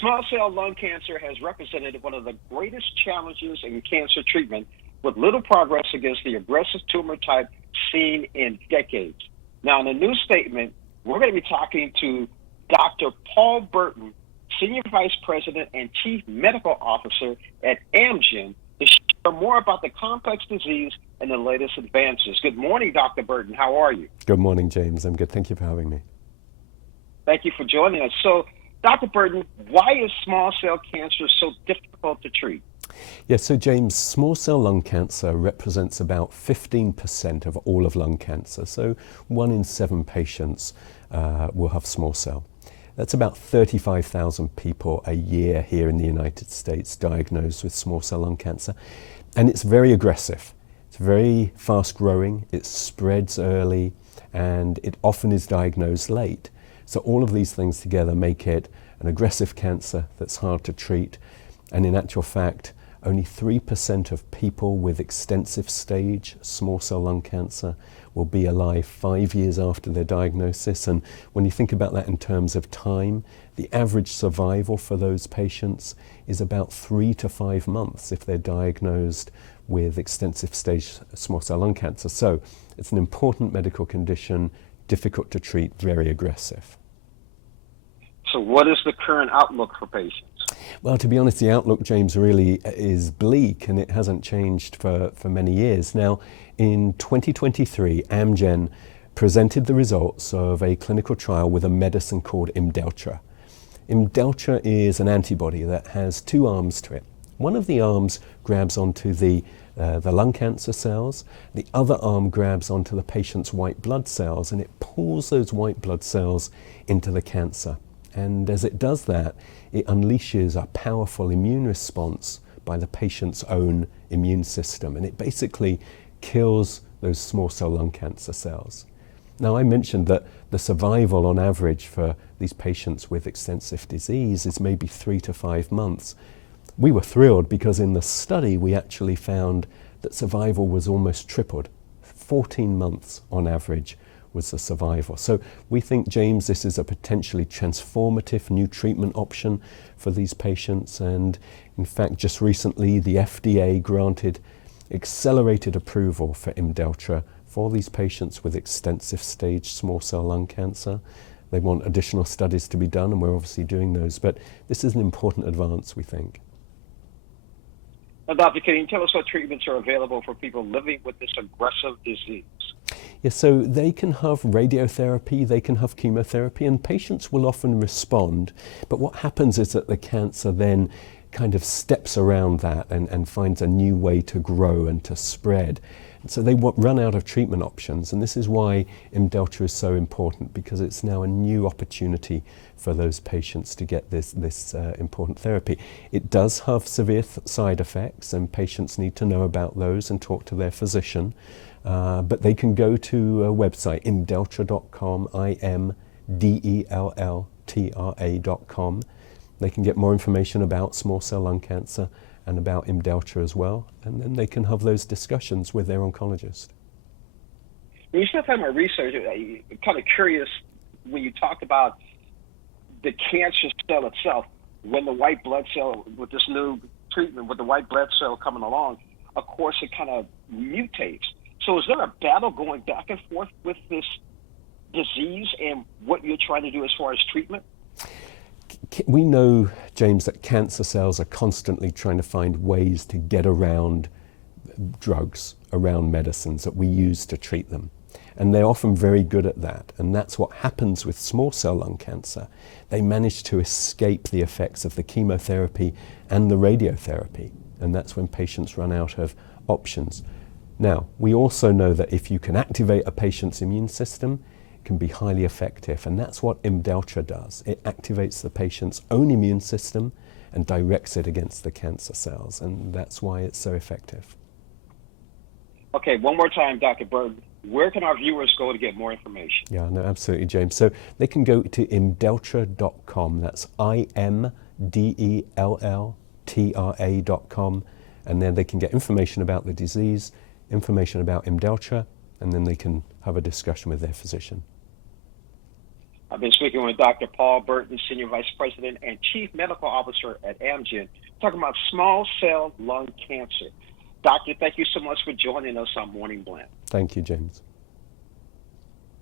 Small cell lung cancer has represented one of the greatest challenges in cancer treatment, with little progress against the aggressive tumor type seen in decades. Now, in a new statement, we're going to be talking to Dr. Paul Burton, Senior Vice President and Chief Medical Officer at AMGEN, to share more about the complex disease and the latest advances. Good morning, Dr. Burton. How are you? Good morning, James. I'm good. Thank you for having me. Thank you for joining us. So, Dr. Burton, why is small cell cancer so difficult to treat? Yeah, so James, small cell lung cancer represents about 15% of all of lung cancer. So 1 in 7 patients will have small cell. That's about 35,000 people a year here in the United States diagnosed with small cell lung cancer. And it's very aggressive. It's very fast growing, it spreads early, and it often is diagnosed late. So all of these things together make it an aggressive cancer that's hard to treat. And in actual fact, only 3% of people with extensive stage small cell lung cancer will be alive 5 years after their diagnosis. And when you think about that in terms of time, the average survival for those patients is about 3 to 5 months if they're diagnosed with extensive stage small cell lung cancer. So it's an important medical condition, difficult to treat, very aggressive. So what is the current outlook for patients? Well, to be honest, the outlook, James, really is bleak, and it hasn't changed for many years. Now, in 2023, AMGEN presented the results of a clinical trial with a medicine called IMDELLTRA. IMDELLTRA is an antibody that has 2 arms to it. One of the arms grabs onto the lung cancer cells. The other arm grabs onto the patient's white blood cells, and it pulls those white blood cells into the cancer. And as it does that, it unleashes a powerful immune response by the patient's own immune system. And it basically kills those small cell lung cancer cells. Now, I mentioned that the survival on average for these patients with extensive disease is maybe 3 to 5 months. We were thrilled because in the study, we actually found that survival was almost tripled. 14 months on average was the survival. So we think, James, this is a potentially transformative new treatment option for these patients. And in fact, just recently, the FDA granted accelerated approval for IMDELLTRA for these patients with extensive stage small cell lung cancer. They want additional studies to be done, and we're obviously doing those. But this is an important advance, we think. Now, Doctor, can you tell us what treatments are available for people living with this aggressive disease? Yes, so they can have radiotherapy, they can have chemotherapy, and patients will often respond. But what happens is that the cancer then kind of steps around that and finds a new way to grow and to spread. And so they run out of treatment options, and this is why IMDELLTRA is so important, because it's now a new opportunity for those patients to get this important therapy. It does have severe side effects, and patients need to know about those and talk to their physician. But they can go to a website, IMDELLTRA.com, IMDELLTRA.com. They can get more information about small cell lung cancer and about IMDELLTRA as well, and then they can have those discussions with their oncologist. When you start talking about research, I'm kind of curious when you talked about the cancer cell itself, when the white blood cell, with this new treatment, with the white blood cell coming along, of course it kind of mutates. So is there a battle going back and forth with this disease and what you're trying to do as far as treatment? We know, James, that cancer cells are constantly trying to find ways to get around drugs, around medicines that we use to treat them. And they're often very good at that. And that's what happens with small cell lung cancer. They manage to escape the effects of the chemotherapy and the radiotherapy. And that's when patients run out of options. Now, we also know that if you can activate a patient's immune system, it can be highly effective. And that's what IMDELLTRA does. It activates the patient's own immune system and directs it against the cancer cells. And that's why it's so effective. Okay, one more time, Dr. Burton. Where can our viewers go to get more information? Yeah, no, absolutely, James. So they can go to IMDELLTRA.com. That's IMDELLTRA.com. And then they can get information about the disease, information about IMDELLTRA, and then they can have a discussion with their physician. I've been speaking with Dr. Paul Burton, Senior Vice President and Chief Medical Officer at AMGEN, talking about small cell lung cancer. Doctor, thank you so much for joining us on Morning Blend. Thank you, James.